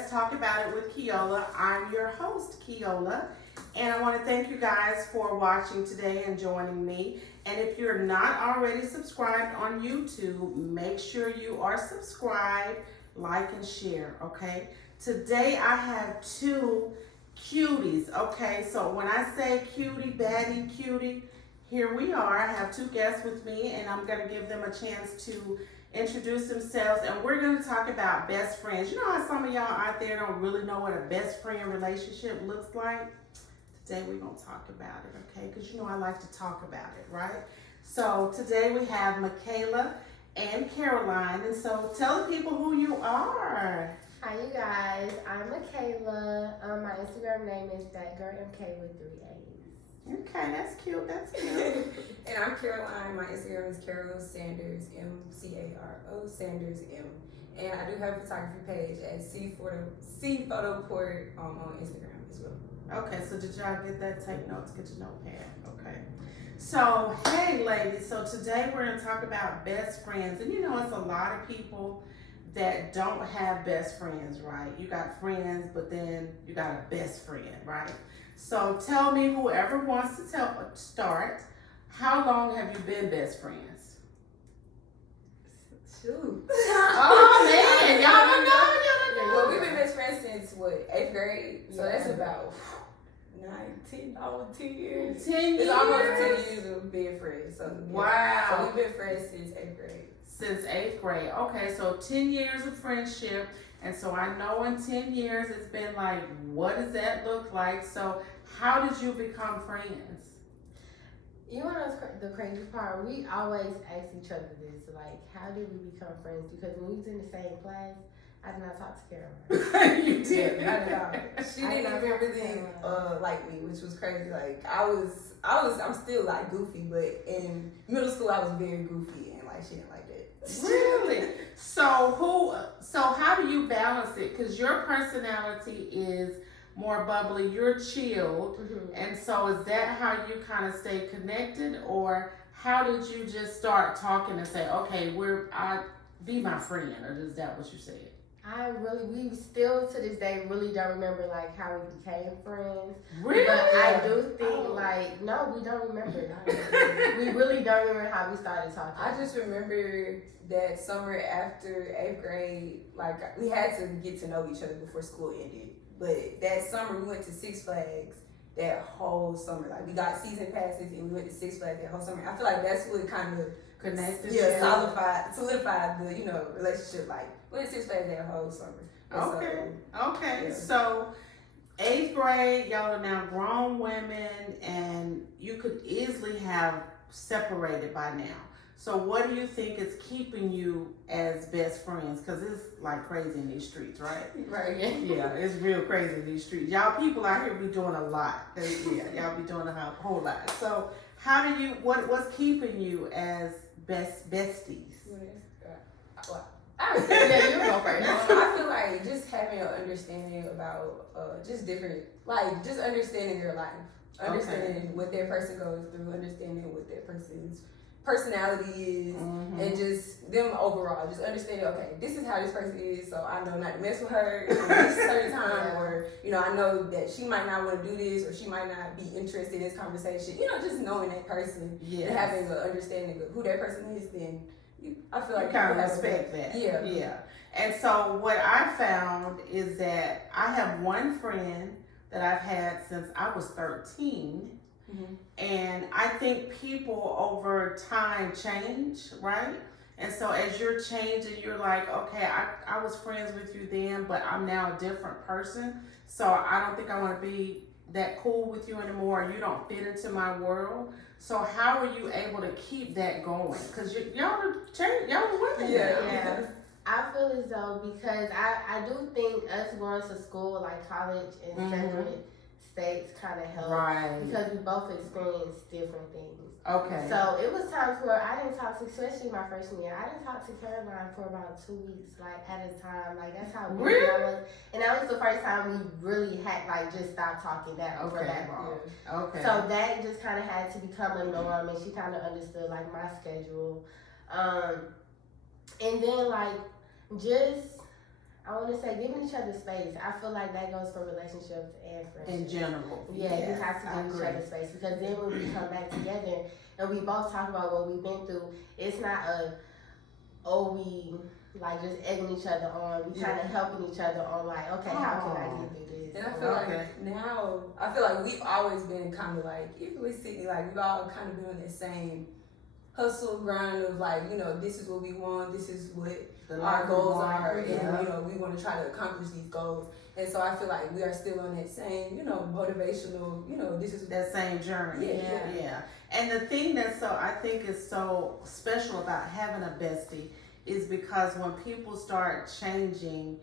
Let's Talk About It with Keola. I'm your host, Keola, and I want to thank you guys for watching today and joining me. And if you're not already subscribed on YouTube, make sure you are subscribed, like, and share, okay? Today I have two cuties, okay? So when I say cutie, baddie, cutie, here we are. I have two guests with me, and I'm going to give them a chance to introduce themselves, and we're going to talk about best friends. You know how some of y'all out there don't really know what a best friend relationship looks like? Today we're going to talk about it, okay? Because you know I like to talk about it, right? So today we have Makayla and Caroline, and so tell the people who you are. Hi you guys, I'm Makayla. My Instagram name is thatgirlmk with 3 A's. Okay, that's cute, that's cute. And I'm Caroline. My Instagram is Carol Sanders, M-C-A-R-O, Sanders, M. And I do have a photography page at C Photoport on Instagram as well. Okay, so did y'all get that? Take notes, get your notepad, okay. So, hey ladies, so today we're gonna talk about best friends. And you know, it's a lot of people that don't have best friends, right? You got friends, but then you got a best friend, right? So tell me, whoever wants to start, how long have you been best friends? Shoot. Oh man, y'all don't know. Well, we've been best friends since what, 8th grade? So that's about 10 years. 10 years? It's almost 10 years of being friends. So, yeah. Wow. So we've been friends since 8th grade. Since 8th grade. Okay, so 10 years of friendship. And so I know in 10 years it's been like, what does that look like? So how did you become friends? You know the crazy part? We always ask each other this, like, how did we become friends? Because when we was in the same class, I did not talk to Caroline. You did. Not at all. She didn't even really like me, which was crazy. Like I'm still like goofy, but in middle school I was very goofy and like she didn't like that. Really? So how do you balance it? Because your personality is more bubbly, you're chilled, and so is that how you kind of stay connected, or how did you just start talking and say, okay, be my friend, or is that what you said? We still to this day really don't remember like how we became friends. Really? But I do think no, we don't remember. We really don't remember how we started talking. I just remember that summer after 8th grade, like we had to get to know each other before school ended. But that summer we went to Six Flags that whole summer. Like we got season passes and we went to Six Flags that whole summer. I feel like that's what kind of connected. solidified the relationship. Like we went to Six Flags that whole summer. Okay. Yeah. So 8th grade, y'all are now grown women, and you could easily have separated by now. So what do you think is keeping you as best friends? Because it's like crazy in these streets, right? Right. Yeah, it's real crazy in these streets. Y'all people out here be doing a lot. Y'all be doing a whole lot. So how do you, what's keeping you as besties? Yeah, you go first. I feel like just having an understanding about just different, like just understanding their life, understanding what that person goes through, understanding what that person's personality is, and just them overall, just understanding, okay, this is how this person is, so I know not to mess with her at this certain time, or I know that she might not want to do this, or she might not be interested in this conversation. Just knowing that person and having an understanding of who that person is, then I feel like you kind of respect that. Yeah. And so what I found is that I have one friend that I've had since I was 13. And I think people over time change, right? And so as you're changing, you're like, okay, I was friends with you then, but I'm now a different person. So I don't think I want to be that cool with you anymore. You don't fit into my world. So how are you able to keep that going? Because y'all were women. Yeah. I feel as though, because I do think us going to school, like college and separate states, kind of help. Right. Because we both experienced different things. Okay. So it was times where I didn't talk to, especially my freshman year, I didn't talk to Caroline for about 2 weeks, like at a time. Like that's how busy I was. And that was the first time we really had just stopped talking for that long. Okay. So that just kind of had to become a norm, and she kind of understood like my schedule. And then I want to say giving each other space. I feel like that goes for relationships and friendships. In general. Yeah, yes, you have to give each other space, because then when we come back together and we both talk about what we've been through, it's not we like just egging each other on. We kind of helping each other on, like, okay, how can I get through this? And I feel like now, I feel like we've always been kind of like, even with Sydney, like we've all kind of been on the same hustle grind of like, you know, this is what we want, this is what our goals are, and you know, we want to try to accomplish these goals. And so I feel like we are still on that same, you know, motivational, you know, this is that same journey. Yeah. And the thing that's I think is so special about having a bestie is because when people start changing,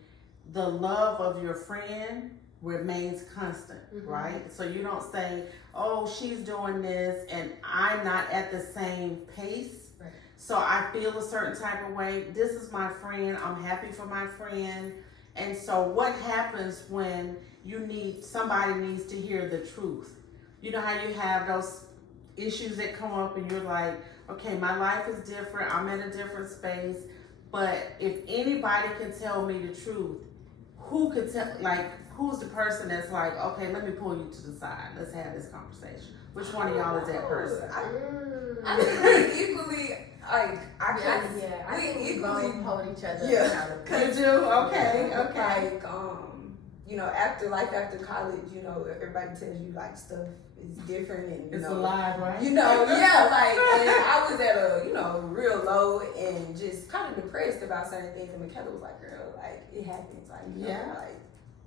the love of your friend remains constant, right? So you don't say, oh, she's doing this and I'm not at the same pace. Right. So I feel a certain type of way. This is my friend. I'm happy for my friend. And so what happens when somebody needs to hear the truth? You know how you have those issues that come up and you're like, okay, my life is different. I'm in a different space. But if anybody can tell me the truth, who could tell, like, who's the person that's like, okay, let me pull you to the side. Let's have this conversation. Which one of y'all is that person? I think we equally, like, we equally hold each other. Yeah. Could you? Okay. Like, you know, after college, you know, everybody tells you like stuff is different and It's a lie, right? You know, yeah, like, and I was at a, you know, real low and just kind of depressed about certain things, and Makayla was like, girl, like, it happens, like, you know, like,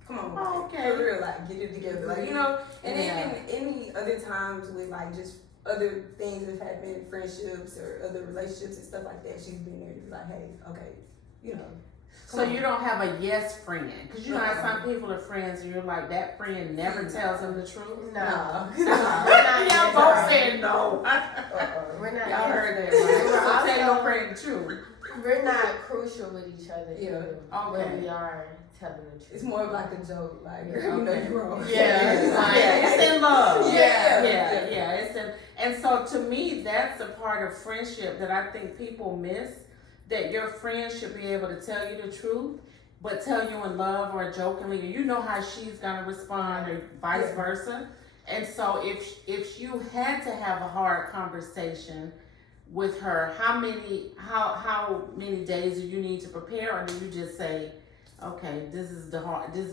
come on, like, for real, like, get it together, like, you know, and even any other times with like just other things that have happened, friendships or other relationships and stuff like that, she's been there to be like, hey, okay, you know. So you don't have a yes friend, because you know how some people are friends and you're like, that friend never tells them the truth. No. Y'all both saying no. We're not. Y'all heard that, right? So tell your friend the truth. We're not crucial with each other. Okay. We are telling the truth. It's more of like a joke, like, you know you're wrong. It's in love. Yeah. It's in, and so to me, that's a part of friendship that I think people miss. That your friend should be able to tell you the truth, but tell you in love or jokingly, you know how she's gonna respond, or vice versa. And so if you had to have a hard conversation with her, how many days do you need to prepare, or do you just say, okay, this is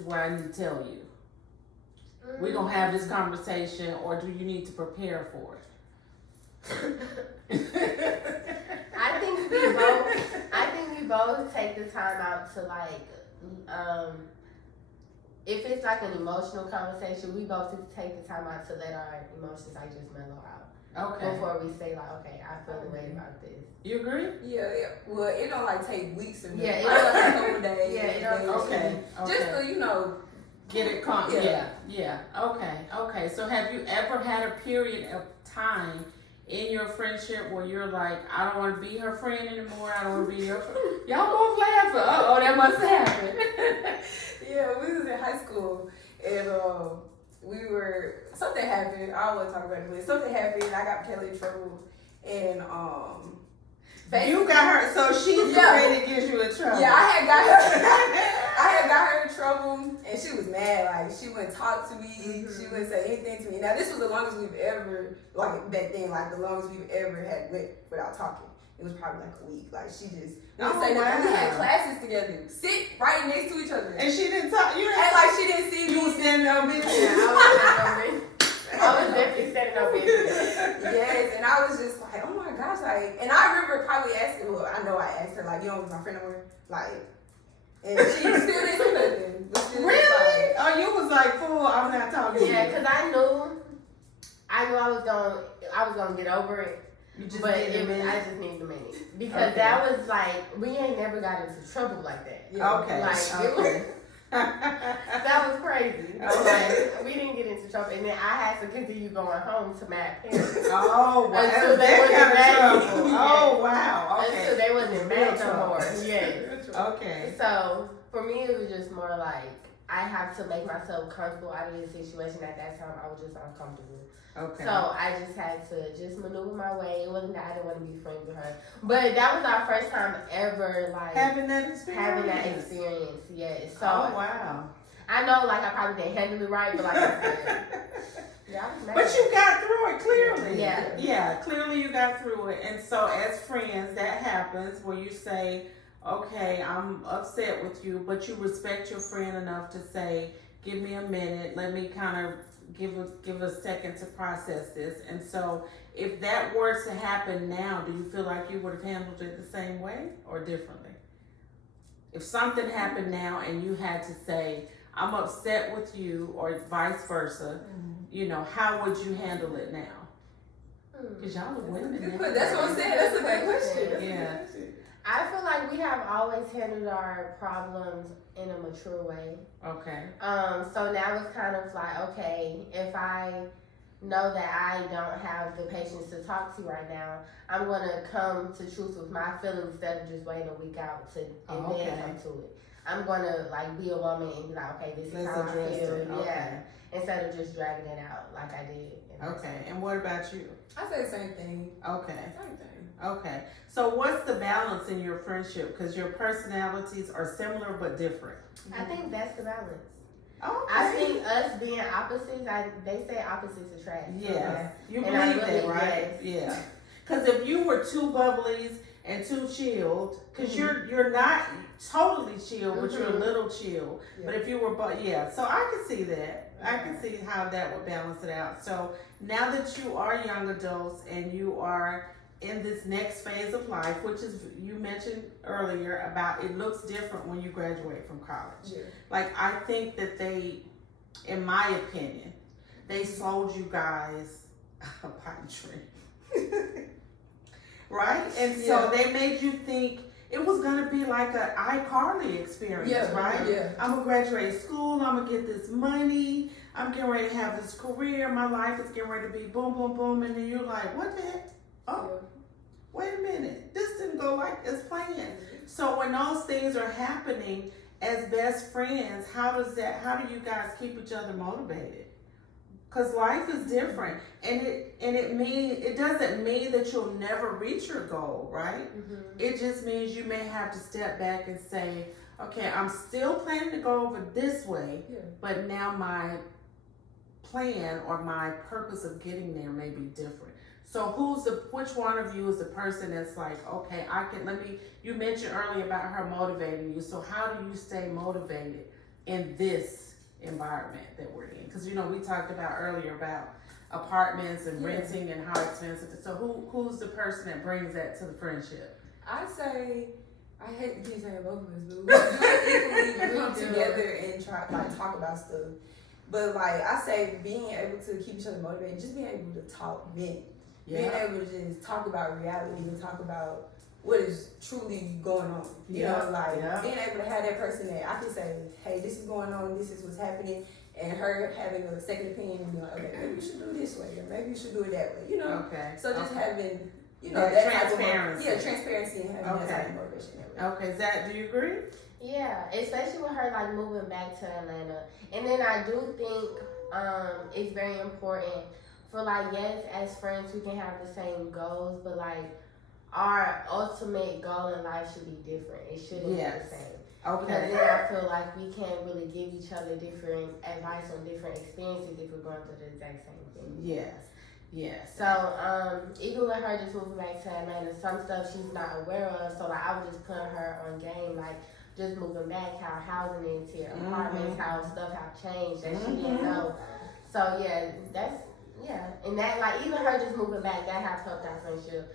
what I need to tell you? We're gonna have this conversation, or do you need to prepare for it? I think we both take the time out to like, if it's like an emotional conversation, we both take the time out to let our emotions like just mellow out. Okay. Before we say like, okay, I feel the way about this. You agree? Yeah. Well, it don't like take weeks or it don't take a couple days. It don't. Okay. Just so you know. Get it calm. Yeah. Okay. So have you ever had a period of time in your friendship where you're like, I don't want to be her friend anymore, I don't want to be your friend? Y'all both laughing. Oh, that must have happened. Yeah, we was in high school and something happened. I don't want to talk about it, but something happened. I got Kelly in trouble, and you got her, so she's the friend that gives you in trouble. Yeah, I had got her in trouble, and she was mad. Like, she wouldn't talk to me. She wouldn't say anything to me. Now, this was the longest we've ever, like, back then, like, the longest we've ever had without talking. It was probably like a week. Like, she just wouldn't say nothing. We had classes together, sit right next to each other. And she didn't talk. You and like, she didn't see me. You was standing there with me. I was definitely standing on business. Yes, and I was just like, oh my gosh, like, and I remember probably asking, well, I know I asked her, like, you don't want my friend no more? Like, and she still didn't say nothing. Really? Oh, you was like, fool, I'm not talking to you. Yeah, because I knew I was gonna get over it. I just need a minute. Because that was like, we ain't never got into trouble like that. Okay. Like, it was, that was crazy. Like, we didn't get into trouble. And then I had to continue going home to my parents. Oh, wow. Until they that wasn't kind of mad. trouble. Oh, wow. Okay. Until they wasn't mad no more. Yeah. Okay. So, for me, it was just more like, I have to make myself comfortable out of this situation. At that time, I was just uncomfortable. Okay. So I just had to just maneuver my way. It wasn't that I didn't want to be friends with her, but that was our first time ever like having that experience. Yes. So oh wow. I know, like I probably didn't handle it right, but like I said, yeah, I was mad. But you got through it clearly. Yeah. Yeah, clearly you got through it. And so as friends, that happens where you say, okay, I'm upset with you, but you respect your friend enough to say, give me a minute, let me kind of give a second to process this. And so if that were to happen now, do you feel like you would have handled it the same way or differently? If something happened now and you had to say, I'm upset with you, or vice versa, you know, how would you handle it now? Because y'all are women. That's what I'm saying. That's a good question. Yeah. I feel like we have always handled our problems in a mature way. Okay. So now it's kind of like, okay, if I know that I don't have the patience to talk to you right now, I'm gonna come to truth with my feelings instead of just waiting a week out to and then come to it. I'm gonna like be a woman and be like, okay, this is how I feel. Yeah. Instead of just dragging it out like I did. Okay. And what about you? I say the same thing. Okay. Same thing. Okay. So what's the balance in your friendship? Because your personalities are similar but different. I think that's the balance. Okay. I think us being opposites, they say opposites attract. Yes. You And believe really, that, right? yes. Yeah. Because if you were two bubblies and too chilled, because you're not totally chilled, but you're a little chilled. Yeah. But if you were, so I can see that. I can see how that would balance it out. So now that you are young adults and you are in this next phase of life, which is, you mentioned earlier about it looks different when you graduate from college. Yeah. Like, I think that they, in my opinion, they sold you guys a pipe dream. Right? And so they made you think it was gonna be like an iCarly experience, right? Yeah. I'm gonna graduate school, I'm gonna get this money, I'm getting ready to have this career, my life is getting ready to be boom, boom, boom, and then you're like, what the heck? Oh, wait a minute, this didn't go like as planned. So when those things are happening as best friends, how do you guys keep each other motivated? Because life is different, and it doesn't mean that you'll never reach your goal, right? It just means you may have to step back and say, okay, I'm still planning to go over this way, but now my plan or my purpose of getting there may be different. So which one of you is the person that's like, okay, you mentioned earlier about her motivating you. So how do you stay motivated in this environment that we're in? Because, we talked about earlier about apartments and renting and how expensive. So who's the person that brings that to the friendship? I say, I hate to keep saying both of us, but we come together and talk about stuff. But I say, being able to keep each other motivated, just being able to talk, being able to just talk about reality and talk about what is truly going on. You know, being able to have that person that I can say, hey, this is going on, this is what's happening, and her having a second opinion and be like, okay, maybe you should do it this way, or maybe you should do it that way. Okay. So just having, that transparency. Transparency and having that type of motivation. Okay, Zach, do you agree? Yeah, especially with her moving back to Atlanta. And then I do think it's very important for yes, as friends we can have the same goals, but our ultimate goal in life should be different. It shouldn't be the same. Okay. Because then I feel like we can't really give each other different advice on different experiences if we're going through the exact same thing. Yes. So even with her just moving back to Atlanta, some stuff she's not aware of. So I was just putting her on game, just moving back, how housing is here, apartments, how stuff have changed that she didn't know. So and that even her just moving back, that has helped our friendship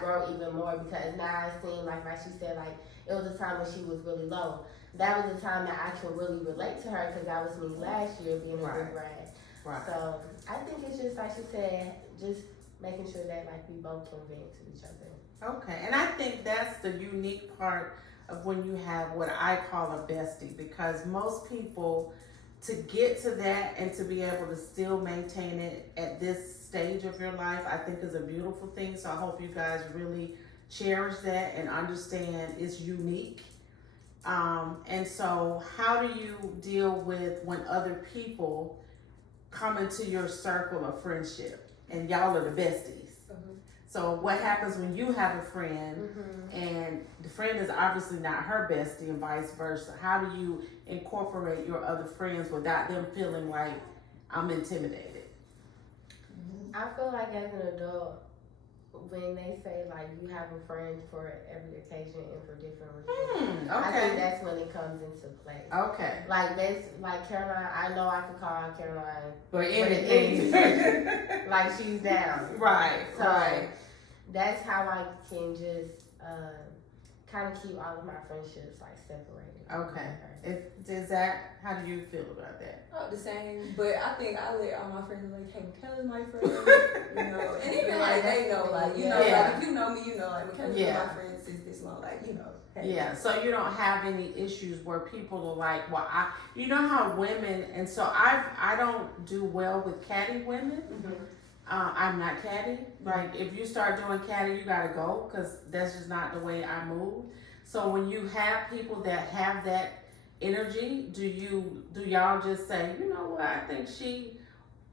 grow even more, because now it seems like she said, it was a time when she was really low. That was the time that I could really relate to her, because that was me last year being a good grad. Right. So I think it's just like she said, just making sure that we both can vent to each other. Okay, and I think that's the unique part of when you have what I call a bestie, because most people, to get to that and to be able to still maintain it at this stage of your life, I think is a beautiful thing. So I hope you guys really cherish that and understand it's unique And so how do you deal with when other people come into your circle of friendship and y'all are the besties? So what happens when you have a friend and the friend is obviously not her bestie and vice versa? How do you incorporate your other friends without them feeling like I'm intimidated? I feel like as an adult, when they say like you have a friend for every occasion and for different reasons, I think that's when it comes into play. Okay. Like that's like Caroline. I know I can call out Caroline For anything. like she's down. Right. So right. that's how I can just kind of keep all of my friendships like separated. Okay. Is that, how do you feel about that? Oh, the same. But I think I let all my friends like, hey, Makayla's my friend. You know, and even like they know, like, you know, like if you know me, you know, like Makayla's been my friend since this long, like, you know. Hey. Yeah, so you don't have any issues where people are like, well, you know how women, and so I don't do well with catty women. I'm not catty. Like if you start doing catty, you gotta go, because that's just not the way I move. So when you have people that have that energy, do y'all just say, you know what, I think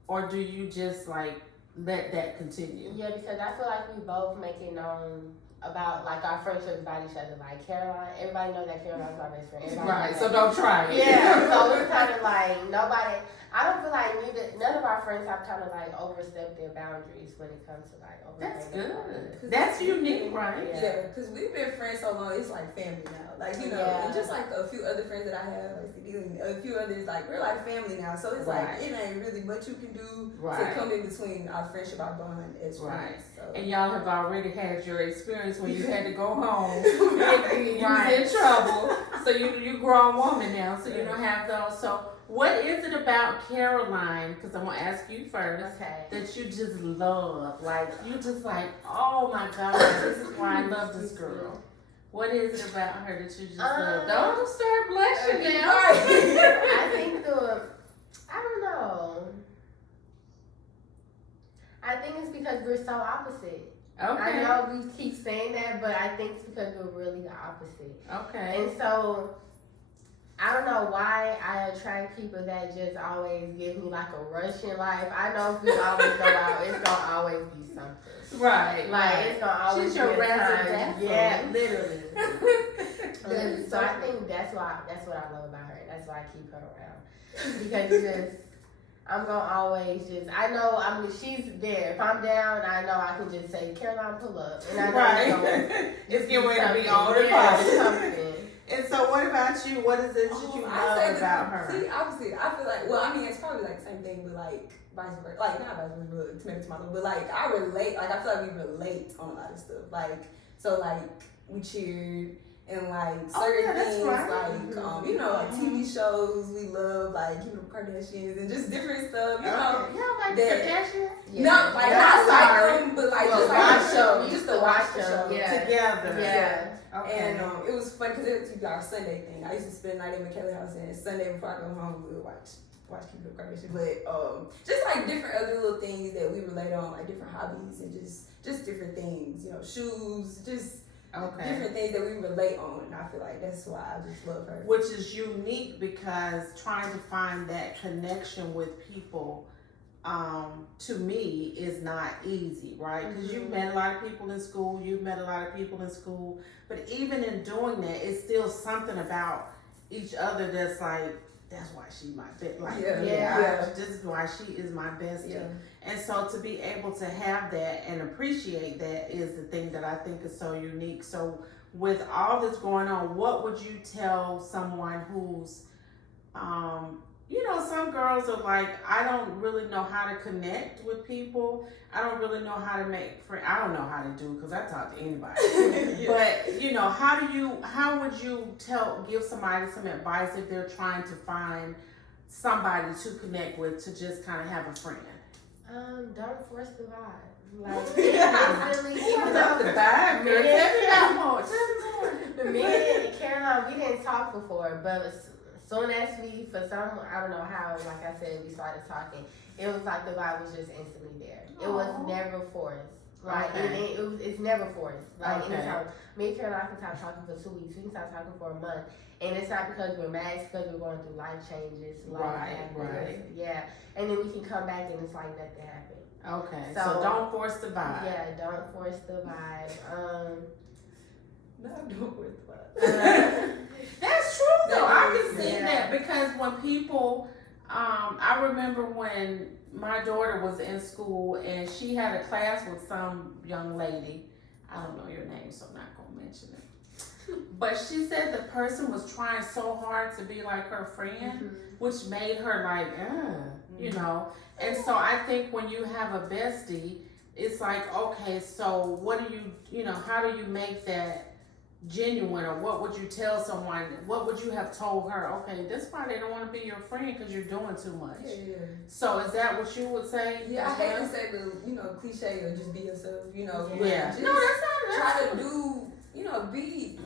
or do you just like let that continue? Yeah, because I feel like we both make it known about like our friendships about each other. Like Caroline, everybody knows that Caroline's my best friend. Everybody Right, so don't try it. Yeah, so it's kind of like nobody. I don't feel like none of our friends have kind of like overstepped their boundaries when it comes to like That's overstepping. good. That's unique, right? Yeah, because we've been friends so long, it's like family now. Like, you know, and just like a few other friends that I have, like a few others, like we're like family now. So it's like, it ain't really what you can do to come in between our friendship, our bond as friends. So. And y'all have already had your experience when you had to go home. You was in trouble. So you grown woman now, so you don't have those. So what is it about Caroline, because I'm going to ask you first, that you just love? Like, you just like, oh my God, this is why I love this girl. What is it about her that you just love? Don't start blushing now. I think I don't know. I think it's because we're so opposite. Okay. I know we keep saying that, but I think it's because we're really the opposite. Okay. And so, I don't know why I attract people that just always give me like a rush in life. I know if we always go out, it's gonna always be something. Right. Like it's gonna always be a time. Yeah, literally. Literally. So I think that's what I love about her. That's why I keep her around, because it's just I'm gonna always she's there. If I'm down, I know I can just say, Caroline, pull up, and I know it's getting ready to be on the something. And so what about you? What is it that you love about her? See, obviously, I feel like, well, I mean, it's probably like the same thing, but like vice versa. Like, not vice versa, but tomato, but like, I relate, like, I feel like we relate on a lot of stuff. Like, so like, we cheered, and like, certain things, like, you know, like TV shows we love, like, you know, Kardashians, and just different stuff, you know. You don't like the Kardashians? Yeah. No, like, not like them, but like, just like the show. Just to watch the show. Together. Yeah. Okay. And it was fun because it was our Sunday thing. I used to spend the night at Makayla's house, and Sunday before I go home, we would watch Keep Up Kardashian. But just like different other little things that we relate on, like different hobbies and just different things, you know, shoes, just different things that we relate on. And I feel like that's why I just love her. Which is unique, because trying to find that connection with people, to me, is not easy, right? Because you've met a lot of people in school, but even in doing that, it's still something about each other that's like, that's why she's my best. Like, this is why she is my bestie. Yeah. And so to be able to have that and appreciate that is the thing that I think is so unique. So with all this going on, what would you tell someone who's, you know, some girls are like, I don't really know how to connect with people. I don't really know how to make friends. I don't know how to do it because I talk to anybody. But, you know, how would you give somebody some advice if they're trying to find somebody to connect with, to just kind of have a friend? Don't force the vibe. Like, really, the vibe, girl. Tell me more. Me and Caroline, we didn't talk before, but soon as I don't know how, like I said, we started talking, it was like the vibe was just instantly there. It was never forced. Like, Okay. it's never forced. Like, Okay. anytime, me and Caroline can stop talking for 2 weeks. We can stop talking for a month. And it's not because we're mad, it's because we're going through life changes. Right. Yeah. And then we can come back and it's like nothing happened. Okay. So don't force the vibe. Yeah, don't force the vibe. No, don't force the vibe. That's true though. I can see Yeah. that because when people, I remember when my daughter was in school and she had a class with some young lady. I don't know your name, so I'm not gonna mention it. But she said the person was trying so hard to be like her friend, which made her like, you know. And so I think when you have a bestie, it's like, okay, so what do you know, how do you make that genuine, or what would you tell someone? What would you have told her? Okay, that's why they don't want to be your friend because you're doing too much. Yeah. So is that what you would say? Yeah, I hate to say the cliche or just be yourself. Yeah. Just No, that's try to do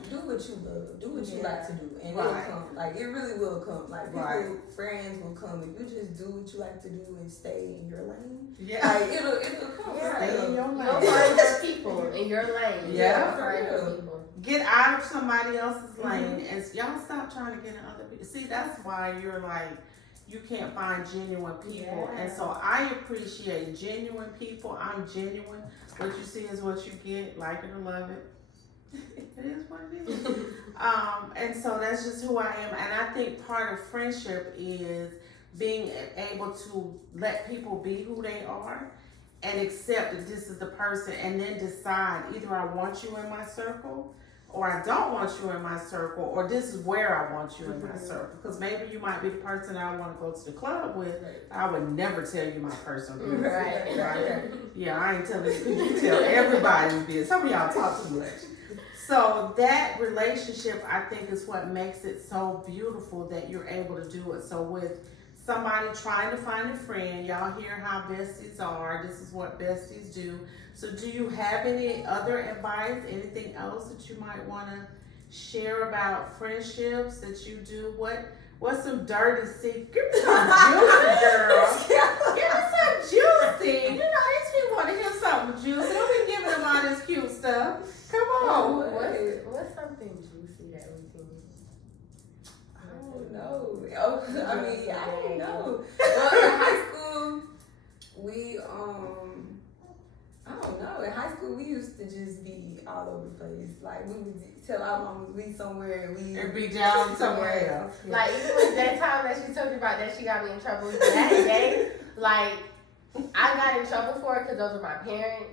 do what you love, do what you like to do, and it'll come. Like it really will come. Like people, friends will come if you just do what you like to do and stay in your lane. Yeah. Like it'll come. Yeah. Stay in your lane. You'll find your people in your lane. Yeah. You'll find your people. Get out of somebody else's lane, and y'all stop trying to get in other people. See, that's why you're like, you can't find genuine people. Yeah. And so I appreciate genuine people. I'm genuine. What you see is what you get. Like it or love it. It is what it is. And so that's just who I am. And I think part of friendship is being able to let people be who they are and accept that this is the person, and then decide either I want you in my circle or I don't want you in my circle, or this is where I want you in my circle. Because maybe you might be the person I want to go to the club with. I would never tell you my personal business. Right. Yeah, I ain't telling you. You tell everybody business. Some of y'all talk too much. So that relationship, I think, is what makes it so beautiful that you're able to do it. So with somebody trying to find a friend, y'all hear how besties are. This is what besties do. So do you have any other advice, anything else that you might want to share about friendships that you do? What's some dirty secrets? Give me some juicy, girl. Give me some juicy. You know, these people want to hear something juicy. Don't be giving them all this cute stuff. Come on. What's something juicy that we can? I don't know. I don't know. Well, in high school, we I don't know. In high school, we used to just be all over the place. Like we would tell our mom we somewhere and Or be down somewhere else. Like even with that time that she told me about that she got me in trouble that day, like I got in trouble for it because those were my parents.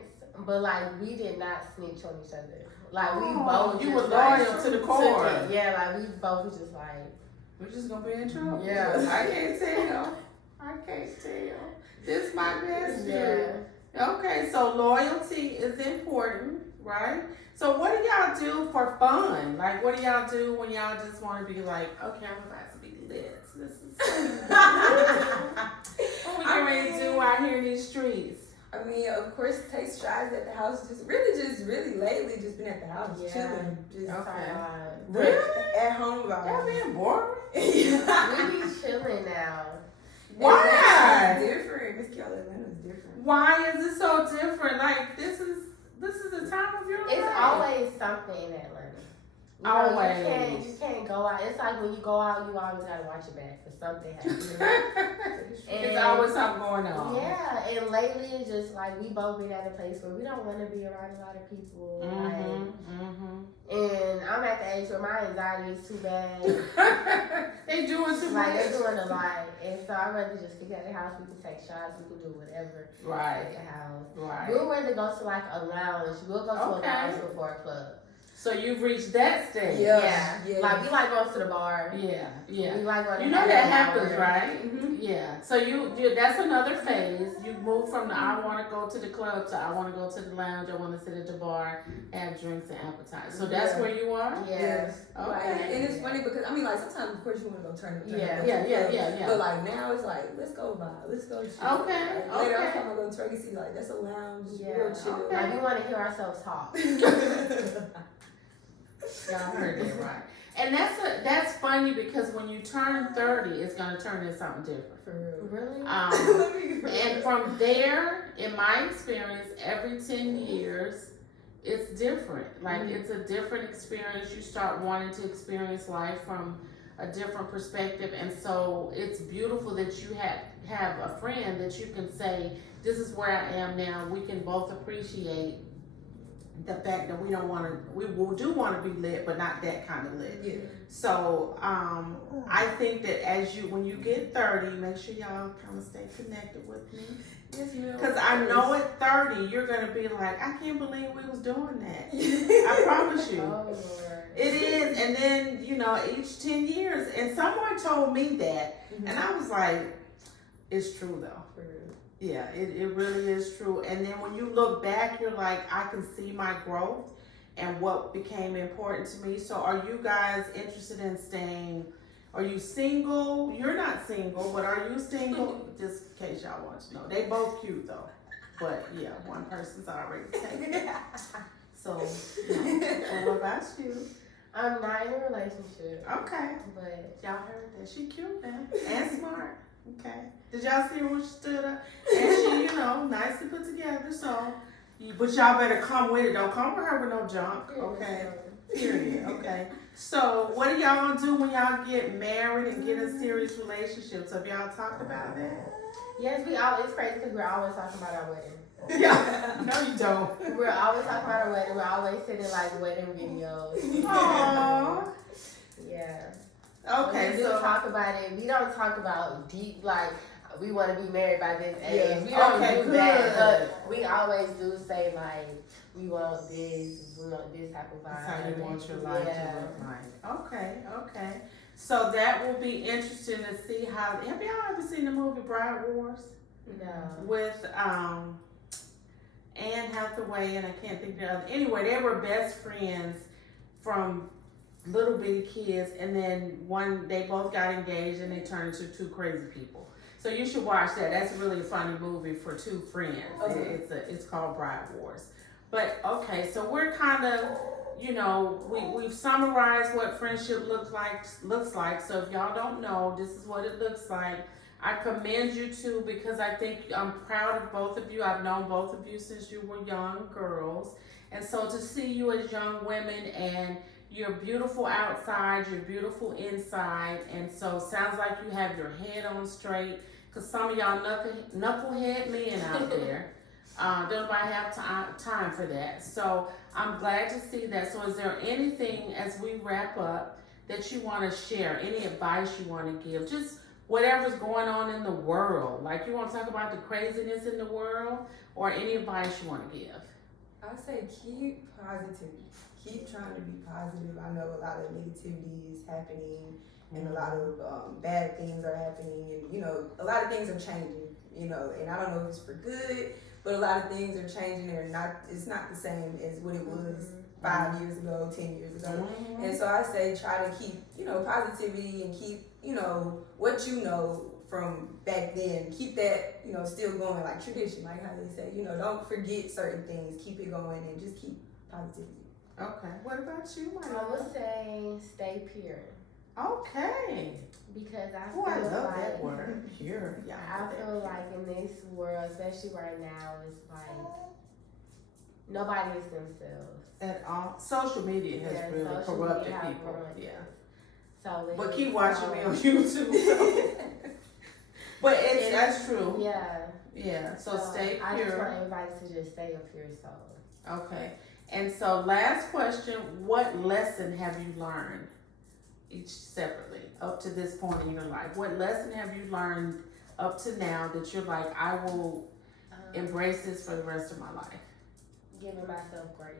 But like we did not snitch on each other. Like we both. You just, were loyal to the core. Yeah, like we both was just like. We're just gonna be in trouble. Yeah. I can't tell. I can't tell. This my best. Yeah. Okay, so loyalty is important, right? So what do y'all do for fun? Like, what do y'all do when y'all just want to be like, okay, I'm about to be lit. This is what we getting ready to do out here in these streets? I mean, of course, take strides at the house. Just really lately, just been at the house chilling. Just Really? at home. That being boring? We be chilling now. Why? It's different. Miss Keola, Atlanta is different. Why is it so different? Like, this is the time of your life. It's always something in Atlanta. Always. You can't go out. It's like when you go out, you always gotta watch your back for something happening. It's always something going on. Yeah, and lately it's just like we both been at a place where we don't want to be around a lot of people. And I'm at the age where my anxiety is too bad. They doing too much. Like they're doing a lot, and so I'd rather just kick at the house. We can take shots. We can do whatever. Right. At the house. Right. We'll rather go to like a lounge. We'll go to a lounge before a club. So you've reached that stage. Yeah. Like we like going to the bar. Yeah. We like going to you know that happens, hour. right? Yeah. So you that's another phase. You move from the I want to go to the club to I want to go to the lounge. I want to sit at the bar, have drinks and appetizers. So that's where you are. Yes. Okay. Like, and it's funny because I mean, like sometimes of course you want to go turn up. Yeah. But like now it's like let's go vibe, let's go chill. Okay. Like, later on, I'm gonna go to Tracy. Like that's a lounge, real chill. Like we want to hear ourselves talk. Y'all heard that right. And that's funny because when you turn 30, it's gonna turn into something different. For real. Really? And from there, in my experience, every 10 years, it's different. Like it's a different experience. You start wanting to experience life from a different perspective, and so it's beautiful that you have a friend that you can say, "This is where I am now." We can both appreciate the fact that we do want to be lit, but not that kind of lit. Yeah. So I think that when you get 30, make sure y'all kind of stay connected with me. Yes, ma'am. Because I know at 30, you're going to be like, I can't believe we was doing that. I promise you. Oh, Lord. It is. And then, each 10 years. And someone told me that. And I was like, it's true though. For real. Yeah, it really is true. And then when you look back, you're like, I can see my growth and what became important to me. So are you guys interested in staying? Are you single? You're not single, but are you single? Just in case y'all want to know. They both cute though. But yeah, one person's already taken. So, well, what about you? I'm not in a relationship. Okay. But Y'all heard that. She cute man. And smart. Okay. Did y'all see her when she stood up? And she, nicely put together. So, but y'all better come with it. Don't come with her with no junk. Okay. Period. Okay. So, what are y'all gonna do when y'all get married and get in serious relationships? Have y'all talked about that? yes, it's crazy because we're always talking about our wedding. Yeah. No, you don't. We're always talking about our wedding. We're always sending like wedding videos. Aww. Yeah. Okay. When we do talk about it. We don't talk about deep like we want to be married by this age. Yeah. We don't Okay, do that. good. But we always do say like we want this. We want this type of vibe. That's how you want your life Yeah. to look like. Okay. So that will be interesting to see how. Have y'all ever seen the movie Bride Wars? No. With Anne Hathaway and I can't think of the other. Anyway, they were best friends from little bitty kids, and then they both got engaged and they turned into two crazy people. So you should watch that. That's a really funny movie for two friends. Okay. It's called Bride Wars. But okay, so we're kind of, we've summarized what friendship looks like. So if y'all don't know, this is what it looks like. I commend you too because I think I'm proud of both of you. I've known both of you since you were young girls. And so to see you as young women, and you're beautiful outside, you're beautiful inside. And so sounds like you have your head on straight, because some of y'all knucklehead men out there, don't nobody have time for that. So I'm glad to see that. So is there anything as we wrap up that you want to share? Any advice you want to give? Just whatever's going on in the world. Like, you want to talk about the craziness in the world, or any advice you want to give? I say keep positivity. Keep trying to be positive. I know a lot of negativity is happening, and a lot of bad things are happening, and a lot of things are changing. And I don't know if it's for good, but a lot of things are changing. It's not the same as what it was 5 years ago, 10 years ago. Mm-hmm. And so I say try to keep positivity and keep what from back then, keep that, still going, like tradition, like how they say, don't forget certain things, keep it going, and just keep positivity. Okay. What about you, Makayla? I would say stay pure. Okay. Because I Oh, feel I love like that word. Pure. Yeah. I feel like in this world, especially right now, it's like nobody is themselves. At all. Social media has really social corrupted media have people. ruined Yeah. us. So But keep watching me on YouTube. So. But that's true. Yeah. Yeah. So stay I just pure. want everybody to just stay a pure soul. Okay. And so last question, what lesson have you learned each separately up to this point in your life? What lesson have you learned up to now that you're like, I will embrace this for the rest of my life? Giving myself grace.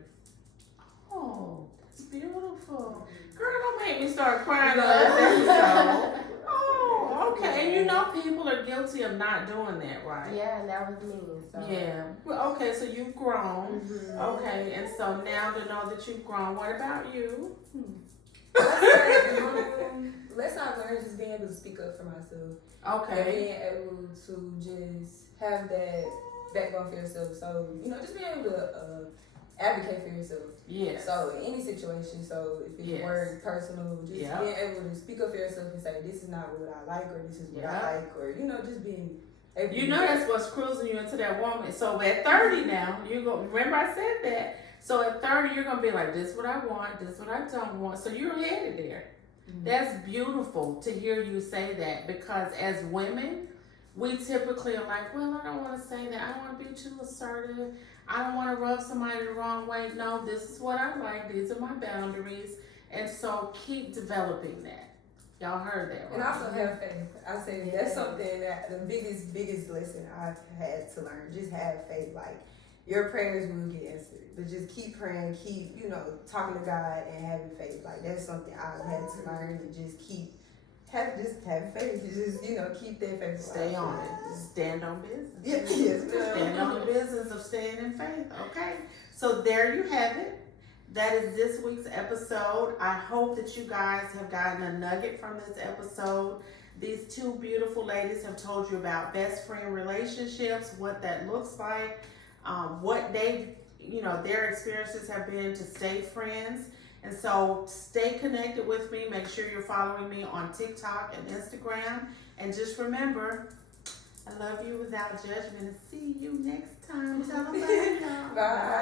Oh, that's beautiful. Girl, don't make me start crying on this episode. Oh, okay. And people are guilty of not doing that, right? Yeah, and that was me. So. Yeah. Well, okay, so you've grown. Mm-hmm. Okay, and so now to know that you've grown, what about you? Lesson I've learned is just being able to speak up for myself. And Okay. being able to just have that backbone for yourself. So, just being able to advocate for yourself. Yes. So in any situation, so if it's work, personal, just being able to speak up for yourself and say, this is not what I like, or this is what I like, or just being able to that's what's cruising you into that woman. So at 30 now, you go. Remember I said that. So at 30, you're gonna be like, this is what I want, this is what I don't want. So you're headed there. Mm-hmm. That's beautiful to hear you say that, because as women, we typically are like, well, I don't want to say that. I don't want to be too assertive. I don't want to rub somebody the wrong way. No, this is what I like. These are my boundaries. And so keep developing that. Y'all heard that, right? And also have faith. I say that's something that the biggest lesson I've had to learn. Just have faith. Like, your prayers will get answered. But just keep praying, keep, talking to God and having faith. Like, that's something I've had to learn, to just have faith. Just, keep that faith. Stay on it. Stand on business. Yes. Stand on the business of staying in faith. Okay. So there you have it. That is this week's episode. I hope that you guys have gotten a nugget from this episode. These two beautiful ladies have told you about best friend relationships, what that looks like, what they, their experiences have been to stay friends. And so stay connected with me. Make sure you're following me on TikTok and Instagram. And just remember, I love you without judgment. And see you next time. Tell them bye. Bye.